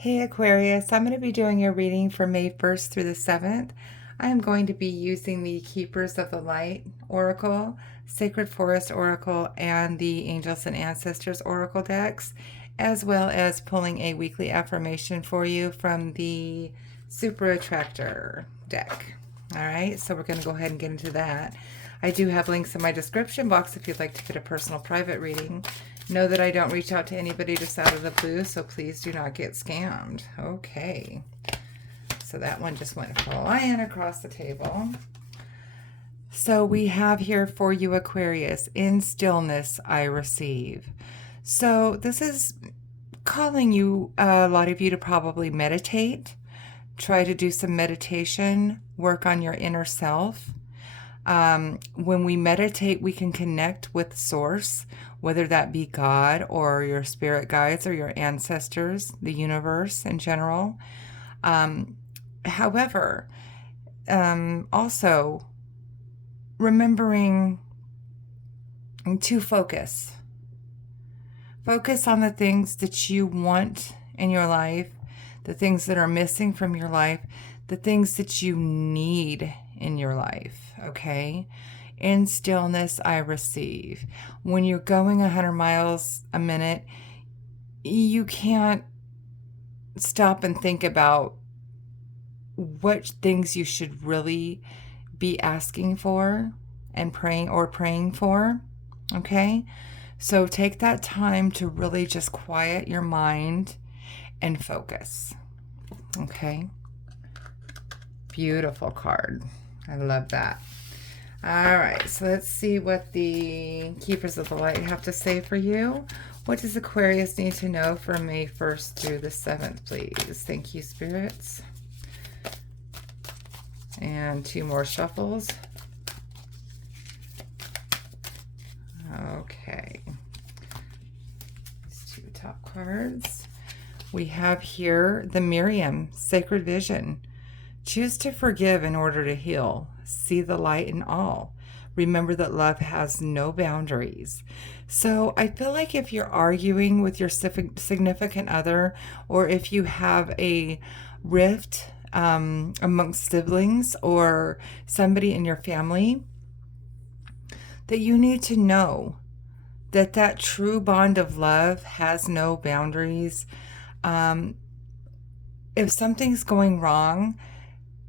Hey Aquarius, I'm going to be doing your reading for May 1st through the 7th. I am going to be using the Keepers of the Light Oracle, Sacred Forest Oracle, and the Angels and Ancestors Oracle decks, as well as pulling a weekly affirmation for you from the Super Attractor deck. All right, so we're going to go ahead and get into that. I do have links in my description box if you'd like to get a personal private reading. Know that I don't reach out to anybody just out of the blue, so please do not get scammed. Okay. So that one just went flying across the table. So we have here for you, Aquarius, in stillness I receive. So this is calling you, a lot of you, to probably meditate. Try to do some meditation, work on your inner self. When we meditate, we can connect with Source, whether that be God or your spirit guides or your ancestors, the universe in general. However, also remembering to focus. Focus on the things that you want in your life, the things that are missing from your life, the things that you need in your life, okay? In stillness, I receive. When you're going 100 miles a minute, you can't stop and think about what things you should really be asking for and praying for, okay? So take that time to really just quiet your mind and focus, okay? Beautiful card. I love that. All right, so let's see what the Keepers of the Light have to say for you. What does Aquarius need to know for May 1st through the 7th, please? Thank you, spirits. And 2 more shuffles. Okay. These 2 top cards. We have here the Miriam, Sacred Vision. Choose to forgive in order to heal. See the light in all. Remember that love has no boundaries. So I feel like if you're arguing with your significant other, or if you have a rift amongst siblings or somebody in your family, that you need to know that that true bond of love has no boundaries. If something's going wrong,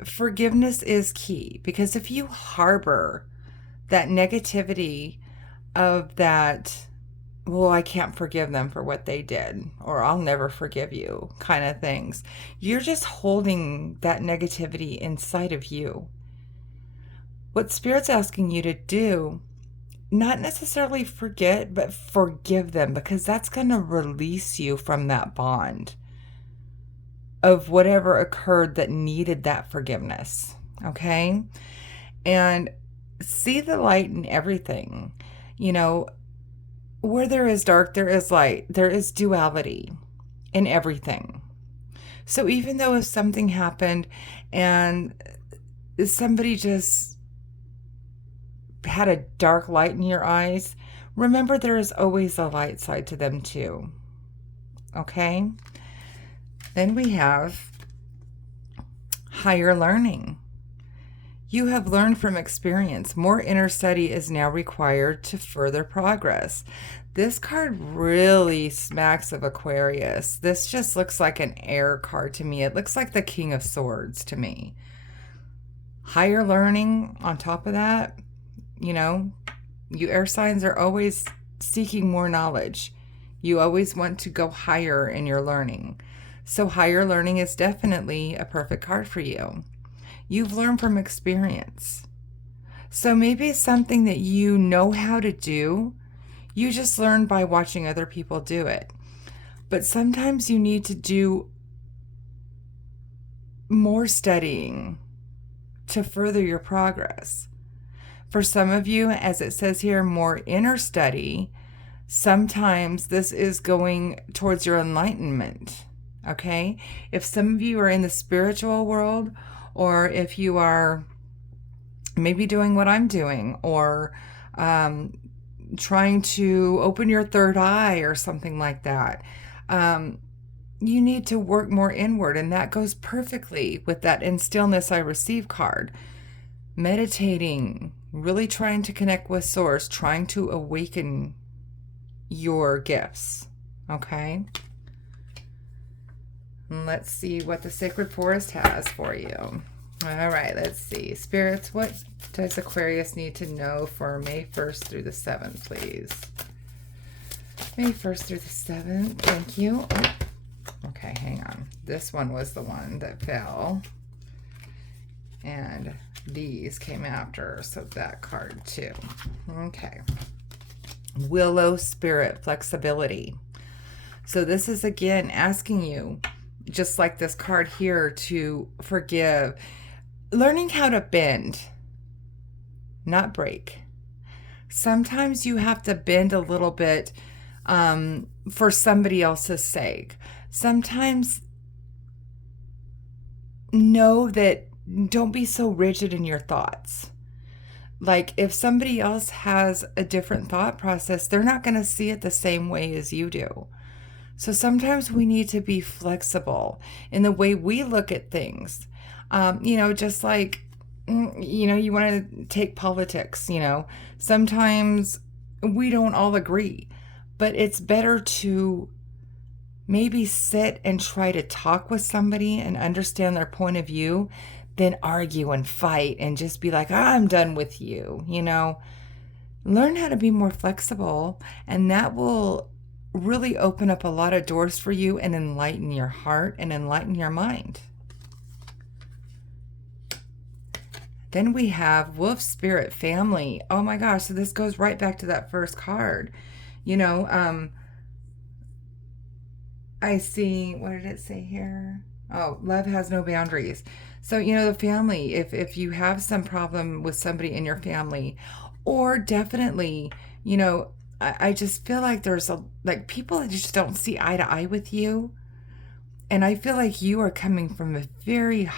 forgiveness is key, because if you harbor that negativity of that, well, I can't forgive them for what they did, or I'll never forgive you kind of things, you're just holding that negativity inside of you. What Spirit's asking you to do, not necessarily forget, but forgive them, because that's going to release you from that bond of whatever occurred that needed that forgiveness, okay? And see the light in everything. You know, where there is dark, there is light. There is duality in everything. So even though if something happened and somebody just had a dark light in your eyes, remember there is always a light side to them too, okay? Then we have higher learning. You have learned from experience. More inner study is now required to further progress. This card really smacks of Aquarius. This just looks like an air card to me. It looks like the King of Swords to me. Higher learning on top of that, you know, you air signs are always seeking more knowledge. You always want to go higher in your learning. So higher learning is definitely a perfect card for you. You've learned from experience. So maybe it's something that you know how to do. You just learned by watching other people do it. But sometimes you need to do more studying to further your progress. For some of you, as it says here, more inner study. Sometimes this is going towards your enlightenment. Okay? If some of you are in the spiritual world, or if you are maybe doing what I'm doing, or trying to open your third eye or something like that, you need to work more inward, and that goes perfectly with that "in stillness I receive" card. Meditating, really trying to connect with source, trying to awaken your gifts. Okay? And let's see what the Sacred Forest has for you. All right, let's see. Spirits, what does Aquarius need to know for May 1st through the 7th, please? May 1st through the 7th. Thank you. Oh, okay, hang on. This one was the one that fell. And these came after, so that card too. Okay. Willow Spirit, flexibility. So this is again asking you, just like this card here, to forgive. Learning how to bend, not break. Sometimes you have to bend a little bit for somebody else's sake. Sometimes know that, don't be so rigid in your thoughts. Like if somebody else has a different thought process, they're not going to see it the same way as you do. So sometimes we need to be flexible in the way we look at things. Just like, you want to take politics, sometimes we don't all agree, but it's better to maybe sit and try to talk with somebody and understand their point of view than argue and fight and just be like, I'm done with you. Learn how to be more flexible, and that will really open up a lot of doors for you and enlighten your heart and enlighten your mind. Then we have Wolf Spirit, family. Oh my gosh, so this goes right back to that first card. I see, what did it say here? Oh, love has no boundaries. So, the family, if you have some problem with somebody in your family, or definitely, I just feel like there's people that just don't see eye to eye with you. And I feel like you are coming from a very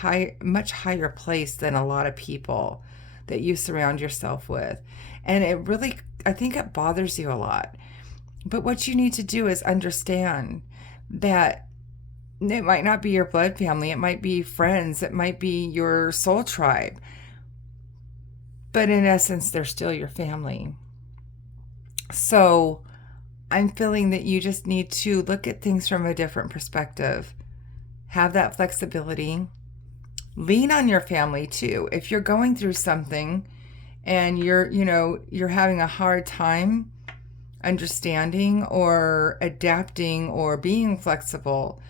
much higher place than a lot of people that you surround yourself with. And it really, I think it bothers you a lot. But what you need to do is understand that it might not be your blood family, it might be friends, it might be your soul tribe, but in essence, they're still your family. So I'm feeling that you just need to look at things from a different perspective, have that flexibility, lean on your family too. If you're going through something and you're having a hard time understanding or adapting or being flexible,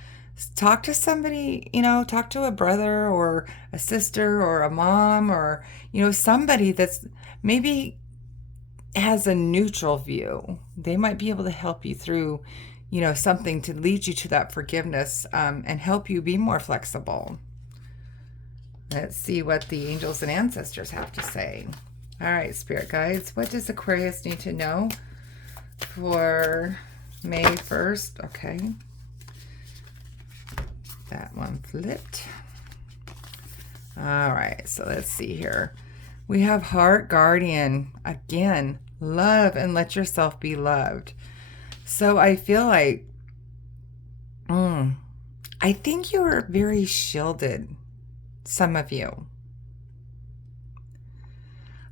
talk to somebody, talk to a brother or a sister or a mom or, somebody that's maybe has a neutral view. They might be able to help you through, something to lead you to that forgiveness and help you be more flexible. Let's see what the angels and ancestors have to say. All right, spirit guides, what does Aquarius need to know for May 1st? Okay. That one flipped. All right, so let's see here. We have Heart Guardian. Again, love and let yourself be loved. So I feel like, I think you're very shielded, some of you.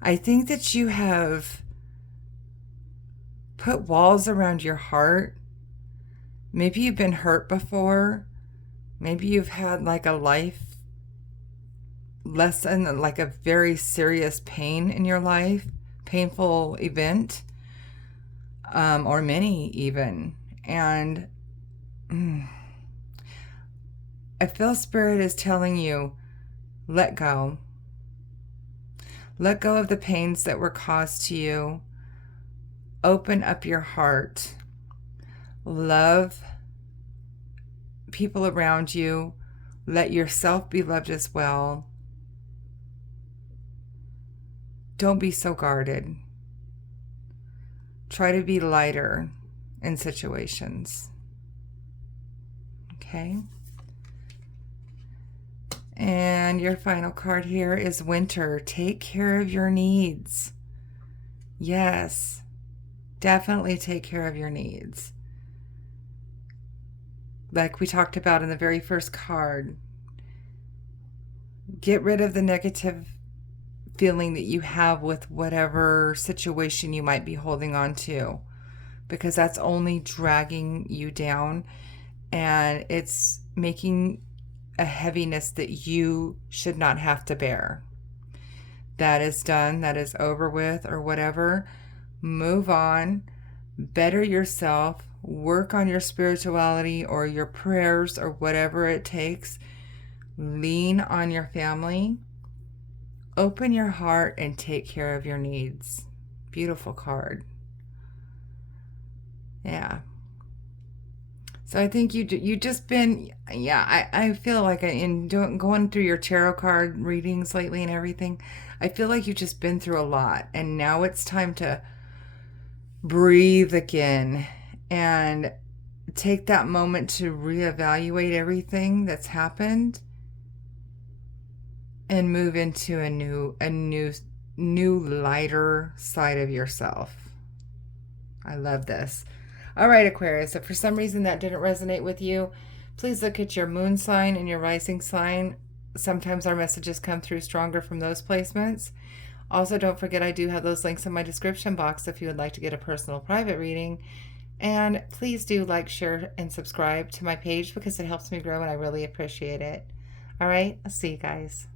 I think that you have put walls around your heart. Maybe you've been hurt before. Maybe you've had like a life lesson, like a very serious pain in your life, painful event, or many even. And I feel Spirit is telling you, let go. Let go of the pains that were caused to you. Open up your heart. Love people around you. Let yourself be loved as well. Don't be so guarded. Try to be lighter in situations. Okay? And your final card here is Winter. Take care of your needs. Yes, definitely take care of your needs. like we talked about in the very first card, get rid of the negative feeling that you have with whatever situation you might be holding on to, because that's only dragging you down and it's making a heaviness that you should not have to bear. That is done, that is over with, or whatever. Move on, better yourself, work on your spirituality or your prayers or whatever it takes. Lean on your family. Open your heart and take care of your needs. Beautiful card. Yeah. So I think you just been, yeah, I feel like in going through your tarot card readings lately and everything, I feel like you've just been through a lot, and now it's time to breathe again and take that moment to reevaluate everything that's happened and move into a new lighter side of yourself. I love this. All right, Aquarius, if for some reason that didn't resonate with you, please look at your moon sign and your rising sign. Sometimes our messages come through stronger from those placements. Also, don't forget I do have those links in my description box if you would like to get a personal private reading. And please do like, share, and subscribe to my page because it helps me grow and I really appreciate it. All right, I'll see you guys.